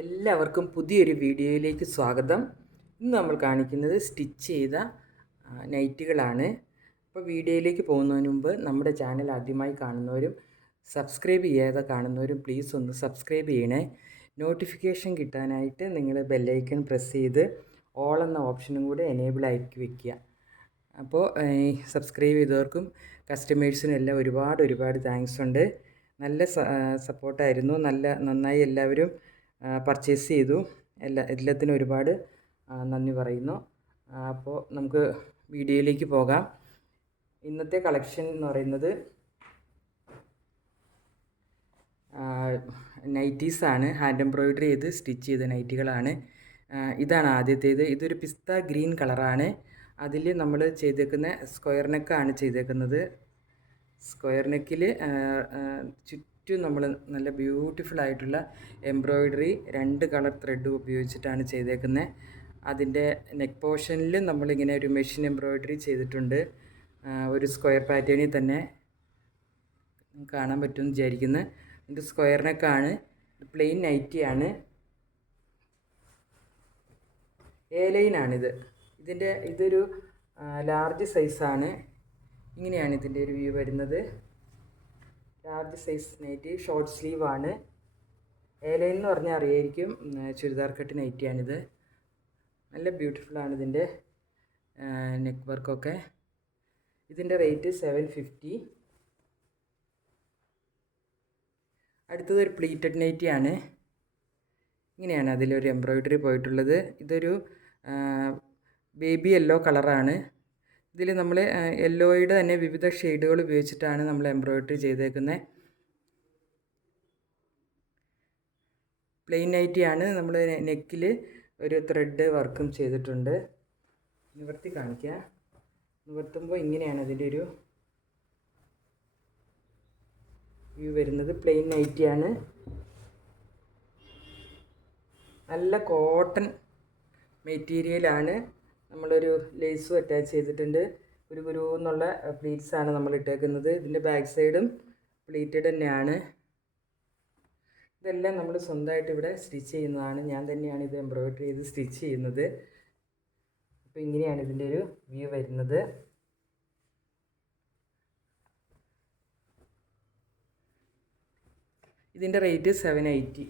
എല്ലാവർക്കും പുതിയൊരു വീഡിയോയിലേക്ക് സ്വാഗതം. ഇന്ന് നമ്മൾ കാണിക്കുന്നത് സ്റ്റിച്ച് ചെയ്ത നൈറ്റികളാണ്. അപ്പോൾ വീഡിയോയിലേക്ക് പോകുന്നതിന് മുമ്പ് നമ്മുടെ ചാനൽ ആദ്യമായി കാണുന്നവരും സബ്സ്ക്രൈബ് ചെയ്യാതെ കാണുന്നവരും പ്ലീസ് ഒന്ന് സബ്സ്ക്രൈബ് ചെയ്യണേ. നോട്ടിഫിക്കേഷൻ കിട്ടാനായിട്ട് നിങ്ങൾ ബെല്ലൈക്കൺ പ്രസ് ചെയ്ത് ഓൾ എന്ന ഓപ്ഷനും കൂടെ എനേബിൾ ആക്കി വയ്ക്കുക. അപ്പോൾ സബ്സ്ക്രൈബ് ചെയ്തവർക്കും കസ്റ്റമേഴ്സിനും എല്ലാം ഒരുപാട് താങ്ക്സ് ഉണ്ട്. നല്ല സപ്പോർട്ടായിരുന്നു. നന്നായി എല്ലാവരും പർച്ചേസ് ചെയ്തു. എല്ലാത്തിനും ഒരുപാട് നന്ദി പറയുന്നു. അപ്പോൾ നമുക്ക് വീഡിയോയിലേക്ക് പോകാം. ഇന്നത്തെ കളക്ഷൻ എന്ന് പറയുന്നത് നൈറ്റീസാണ്. ഹാൻഡ് എംബ്രോയിഡറി ചെയ്ത് സ്റ്റിച്ച് ചെയ്ത നൈറ്റികളാണ്. ഇതാണ് ആദ്യത്തേത്. ഇതൊരു പിസ്ത ഗ്രീൻ കളറാണ്. അതിൽ നമ്മൾ ചെയ്തേക്കുന്ന സ്ക്വയർ നെക്കാണ് ചെയ്തേക്കുന്നത്. സ്ക്വയർ നെക്കിൽ ചുറ്റും നമ്മൾ നല്ല ബ്യൂട്ടിഫുൾ ആയിട്ടുള്ള എംബ്രോയിഡറി 2 കളർ ത്രെഡ് ഉപയോഗിച്ചിട്ടാണ് ചെയ്തേക്കുന്നത്. അതിൻ്റെ നെക്ക് പോർഷനിൽ നമ്മളിങ്ങനെ ഒരു മെഷീൻ എംബ്രോയിഡറി ചെയ്തിട്ടുണ്ട്. ഒരു സ്ക്വയർ പാറ്റേണിൽ തന്നെ കാണാൻ പറ്റുമെന്ന് വിചാരിക്കുന്നു. ഇത് സ്ക്വയർ നെക്കാണ്. പ്ലെയിൻ നൈറ്റിയാണ്. ലൈനാണിത്. ഇതൊരു ലാർജ് സൈസാണ്. ഇങ്ങനെയാണ് ഇതിൻ്റെ ഒരു വ്യൂ വരുന്നത്. ലാർജ് സൈസ് നൈറ്റി, ഷോർട്ട് സ്ലീവാണ്. ലൈൻ എന്ന് പറഞ്ഞാൽ അറിയായിരിക്കും, ചുരിദാർ കട്ട് നൈറ്റിയാണിത്. നല്ല ബ്യൂട്ടിഫുള്ളാണ് ഇതിൻ്റെ നെക്ക് വർക്കൊക്കെ. ഇതിൻ്റെ റേറ്റ് 750. അടുത്തത് ഒരു പ്ലീറ്റഡ് നൈറ്റിയാണ്. ഇങ്ങനെയാണ് അതിലൊരു എംബ്രോയിഡറി പോയിട്ടുള്ളത്. ഇതൊരു ബേബി യെല്ലോ കളറാണ്. ഇതിൽ നമ്മൾ യെല്ലോയുടെ തന്നെ വിവിധ ഷെയ്ഡുകൾ ഉപയോഗിച്ചിട്ടാണ് നമ്മൾ എംബ്രോയിഡറി ചെയ്തേക്കുന്നത്. പ്ലെയിൻ നൈറ്റിയാണ്. നമ്മൾ നെക്കിൽ ഒരു ത്രെഡ് വർക്കും ചെയ്തിട്ടുണ്ട്. നിവർത്തി കാണിക്കുക. നിവർത്തുമ്പോൾ ഇങ്ങനെയാണ് അതിൻ്റെ ഒരു വ്യൂ വരുന്നത്. പ്ലെയിൻ നൈറ്റിയാണ്. നല്ല കോട്ടൺ മെറ്റീരിയലാണ്. നമ്മളൊരു ലേസും അറ്റാച്ച് ചെയ്തിട്ടുണ്ട്. ഒരു എന്നുള്ള പ്ലീറ്റ്സാണ് നമ്മൾ ഇട്ടേക്കുന്നത്. ഇതിൻ്റെ ബാക്ക് സൈഡും പ്ലീറ്റഡ് തന്നെയാണ്. ഇതെല്ലാം നമ്മൾ സ്വന്തമായിട്ട് ഇവിടെ സ്റ്റിച്ച് ചെയ്യുന്നതാണ്. ഞാൻ തന്നെയാണ് ഇത് എംബ്രോയിഡറി ചെയ്ത് സ്റ്റിച്ച് ചെയ്യുന്നത്. അപ്പോൾ ഇങ്ങനെയാണ് ഇതിൻ്റെ ഒരു വ്യൂ വരുന്നത്. ഇതിൻ്റെ റേറ്റ് 780.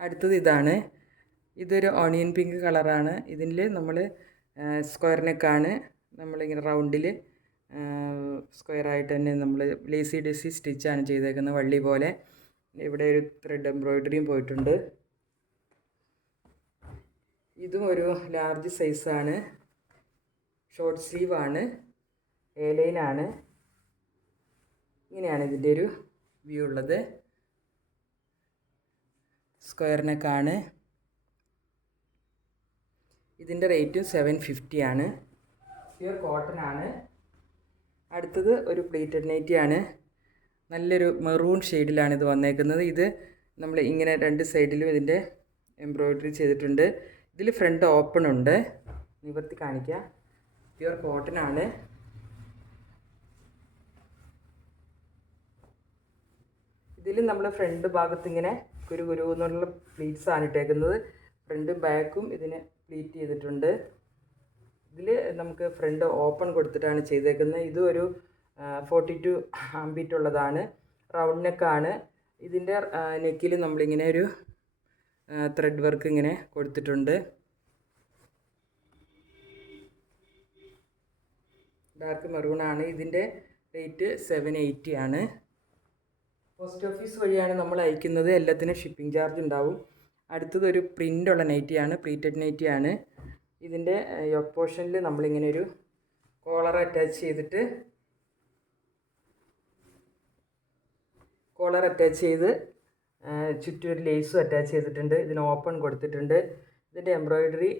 അടുത്തത് ഇതാണ്. ഇതൊരു ഓണിയൻ പിങ്ക് കളറാണ്. ഇതിൽ നമ്മൾ സ്ക്വയർ നെക്കാണ്. നമ്മളിങ്ങനെ റൗണ്ടിൽ സ്ക്വയറായിട്ട് തന്നെ നമ്മൾ ലേസി ഡെസി സ്റ്റിച്ചാണ് ചെയ്തേക്കുന്നത്, വള്ളി പോലെ. ഇവിടെ ഒരു ത്രെഡ് എംബ്രോയിഡറിയും പോയിട്ടുണ്ട്. ഇതും ഒരു ലാർജ് സൈസാണ്. ഷോർട്ട് സ്ലീവാണ്. ലൈനാണ്. ഇങ്ങനെയാണ് ഇതിൻ്റെ ഒരു വ്യൂ ഉള്ളത്. സ്ക്വയർ നെക്കാണ്. ഇതിൻ്റെ റേറ്റും 750 ആണ്. പ്യുർ കോട്ടൺ ആണ്. അടുത്തത് ഒരു പ്ലീറ്റഡ് നൈറ്റിയാണ്. നല്ലൊരു മെറൂൺ ഷെയ്ഡിലാണ് ഇത് വന്നേക്കുന്നത്. ഇത് നമ്മൾ ഇങ്ങനെ 2 സൈഡിലും ഇതിൻ്റെ എംബ്രോയിഡറി ചെയ്തിട്ടുണ്ട്. ഇതിൽ ഫ്രണ്ട് ഓപ്പൺ ഉണ്ട്. നിവർത്തി കാണിക്കുക. പ്യുർ കോട്ടൺ ആണ്. ഇതിൽ നമ്മൾ ഫ്രണ്ട് ഭാഗത്ത് ഇങ്ങനെ കുരു എന്നുള്ള പ്ലീറ്റ്സാണ് ഇട്ടേക്കുന്നത്. ഫ്രണ്ടും ബാക്കും ഇതിന് പ്ലീറ്റ് ചെയ്തിട്ടുണ്ട്. ഇതിൽ നമുക്ക് ഫ്രണ്ട് ഓപ്പൺ കൊടുത്തിട്ടാണ് ചെയ്തേക്കുന്നത്. ഇത് ഒരു 42 ആംബിറ്റ് ഉള്ളതാണ്. റൗണ്ട് നെക്കാണ്. ഇതിൻ്റെ നെക്കിൽ നമ്മളിങ്ങനെ ഒരു ത്രെഡ് വർക്ക് ഇങ്ങനെ കൊടുത്തിട്ടുണ്ട്. ഡാർക്ക് മെറൂണാണ്. ഇതിൻ്റെ റേറ്റ് 780 ആണ്. പോസ്റ്റ് ഓഫീസ് വഴിയാണ് നമ്മൾ അയക്കുന്നത്. എല്ലാത്തിനും ഷിപ്പിംഗ് ചാർജ് ഉണ്ടാവും. അടുത്തതൊരു പ്രിൻ്റുള്ള നൈറ്റിയാണ്. പ്ലീറ്റഡ് നൈറ്റിയാണ്. ഇതിൻ്റെ യോക്ക് പോർഷനിൽ നമ്മളിങ്ങനെ ഒരു കോളർ അറ്റാച്ച് ചെയ്ത് ചുറ്റും ഒരു ലേസും അറ്റാച്ച് ചെയ്തിട്ടുണ്ട്. ഇതിന് ഓപ്പൺ കൊടുത്തിട്ടുണ്ട്. ഇതിൻ്റെ എംബ്രോയിഡറി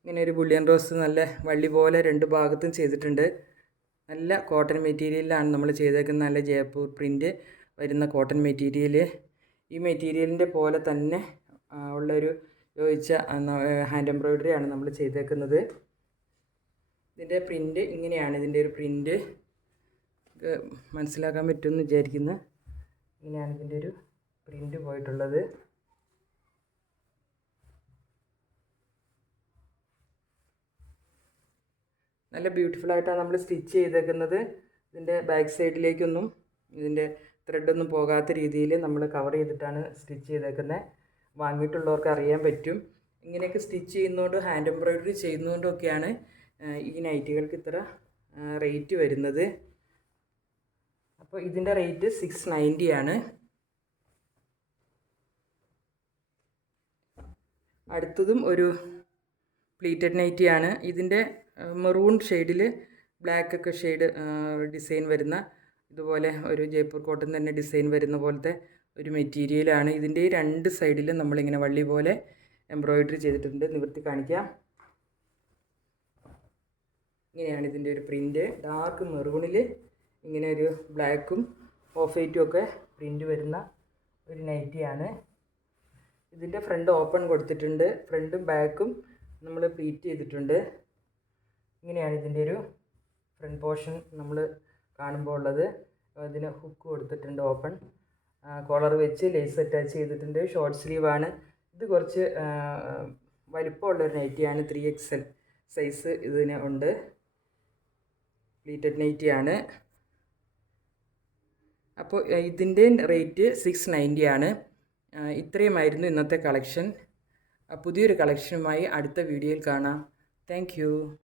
ഇങ്ങനെ ഒരു ബുള്ളിയൻ റോസ് നല്ല വള്ളി പോലെ 2 ഭാഗത്തും ചെയ്തിട്ടുണ്ട്. നല്ല കോട്ടൺ മെറ്റീരിയലിലാണ് നമ്മൾ ചെയ്തേക്കുന്നത്. നല്ല ജയ്പൂർ പ്രിൻ്റ് വരുന്ന കോട്ടൺ മെറ്റീരിയൽ. ഈ മെറ്റീരിയലിൻ്റെ പോലെ തന്നെ ഉള്ളൊരു യോജിച്ച ഹാൻഡ് എംബ്രോയിഡറിയാണ് നമ്മൾ ചെയ്തേക്കുന്നത്. ഇതിൻ്റെ പ്രിൻ്റ് ഇങ്ങനെയാണ്. ഇതിൻ്റെ ഒരു പ്രിൻ്റ് മനസ്സിലാക്കാൻ പറ്റുമെന്ന് വിചാരിക്കുന്നു. ഇങ്ങനെയാണ് ഇതിൻ്റെ ഒരു പ്രിൻ്റ് പോയിട്ടുള്ളത്. നല്ല ബ്യൂട്ടിഫുൾ ആയിട്ടാണ് നമ്മൾ സ്റ്റിച്ച് ചെയ്തേക്കുന്നത്. ഇതിൻ്റെ ബാക്ക് സൈഡിലേക്കൊന്നും ഇതിൻ്റെ ത്രെഡൊന്നും പോകാത്ത രീതിയിൽ നമ്മൾ കവർ ചെയ്തിട്ടാണ് സ്റ്റിച്ച് ചെയ്തേക്കുന്നത്. വാങ്ങിയിട്ടുള്ളവർക്ക് അറിയാൻ പറ്റും. ഇങ്ങനെയൊക്കെ സ്റ്റിച്ച് ചെയ്യുന്നതുകൊണ്ട്, ഹാൻഡ് എംബ്രോയ്ഡറി ചെയ്യുന്നതുകൊണ്ടൊക്കെയാണ് ഈ നൈറ്റികൾക്ക് ഇത്ര റേറ്റ് വരുന്നത്. അപ്പോൾ ഇതിൻ്റെ റേറ്റ് 690 ആണ്. അടുത്തതും ഒരു പ്ലീറ്റഡ് നൈറ്റിയാണ്. ഇതിൻ്റെ മെറൂൺ ഷെയ്ഡിൽ ബ്ലാക്ക് ഒക്കെ ഷെയ്ഡ് ഡിസൈൻ വരുന്ന, ഇതുപോലെ ഒരു ജയ്പൂർ കോട്ടൺ തന്നെ ഡിസൈൻ വരുന്ന പോലത്തെ ഒരു മെറ്റീരിയലാണ്. ഇതിൻ്റെ 2 സൈഡിലും നമ്മളിങ്ങനെ വള്ളി പോലെ എംബ്രോയ്ഡറി ചെയ്തിട്ടുണ്ട്. നിവർത്തി കാണിക്കാം. ഇങ്ങനെയാണ് ഇതിൻ്റെ ഒരു പ്രിൻ്റ്. ഡാർക്ക് മെറൂണിൽ ഇങ്ങനെ ഒരു ബ്ലാക്കും ഓഫ് വൈറ്റും ഒക്കെ പ്രിൻ്റ് വരുന്ന ഒരു നൈറ്റിയാണ്. ഇതിൻ്റെ ഫ്രണ്ട് ഓപ്പൺ കൊടുത്തിട്ടുണ്ട്. ഫ്രണ്ടും ബാക്കും നമ്മൾ പ്ലീറ്റ് ചെയ്തിട്ടുണ്ട്. ഇങ്ങനെയാണ് ഇതിൻ്റെ ഒരു ഫ്രണ്ട് പോർഷൻ നമ്മൾ കാണുമ്പോൾ ഉള്ളത്. ഇതിന് ഹുക്ക് കൊടുത്തിട്ടുണ്ട്, ഓപ്പൺ കോളർ വെച്ച് ലേസ് അറ്റാച്ച് ചെയ്തിട്ടുണ്ട്. ഷോർട്ട് സ്ലീവാണ്. ഇത് കുറച്ച് വലിപ്പമുള്ളൊരു നൈറ്റിയാണ്. 3XL സൈസ് ഇതിന് ഉണ്ട്. പ്ലീറ്റഡ് നൈറ്റിയാണ്. അപ്പോൾ ഇതിൻ്റെ റേറ്റ് 690 ആണ്. ഇത്രയുമായിരുന്നു ഇന്നത്തെ കളക്ഷൻ. പുതിയൊരു കളക്ഷനുമായി അടുത്ത വീഡിയോയിൽ കാണാം. Thank you.